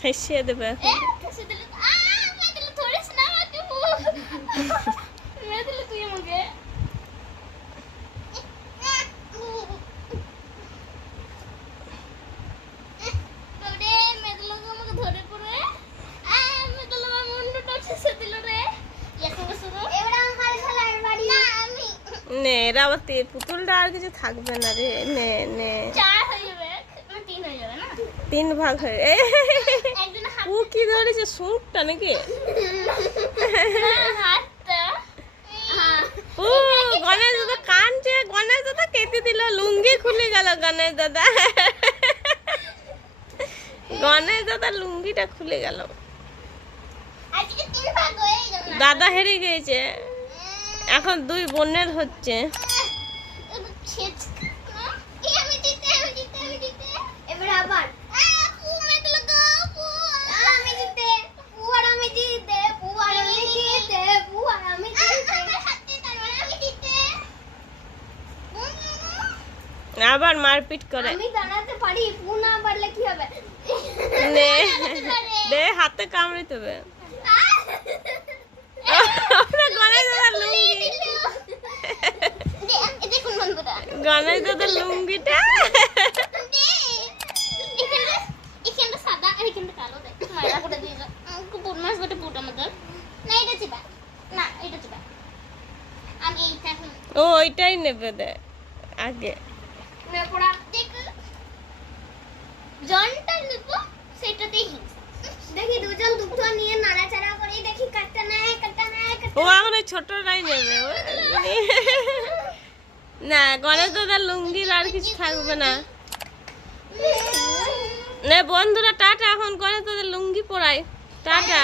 ঠেসিয়ে দেবে নে এরা আবার পুতুলটা আর কিছু থাকবে না রে নে নে 3 ভাগ হয়ে ও কি ধরেছে সুটটা নাকি ও গণেশ দাদা কানছে গণেশ দাদা কেটে দিল লুঙ্গি খুলে গেল গণেশ দাদা গণেশ দাদা লুঙ্গিটা খুলে গেল দাদা হেরে গিয়েছে এখন 2 বোনের হচ্ছে আবার মারপিট করে আমি দাঁড়াতে পারি পু না পারলে কি হবে নে দে হাতে কামড়ে দেবে গণেশ দাদার লুঙ্গি গণেশ দাদার লুঙ্গিটা এখানটা সাদা আর এখানটা কালো দেখ মারা করে দিয়েছে খুব বদমাশ বটে পুটা মতন না এটা চিবা না এটা চিবা আমি এইটা ও ওইটাই নেবে দে আগে নে পড়া দেখ জনটা নেব সেটাতেই হিংসা দেখি দুজন দুটো নিয়ে নাড়াচাড়া করে দেখি কাটটা না ও এখন ওই ছোটটাই নেবে না গণেশ দাদার লুঙ্গির আর কিছু থাকবে না নে বন্ধুরা টাটা এখন গণেশ দাদার লুঙ্গি পরাই টাটা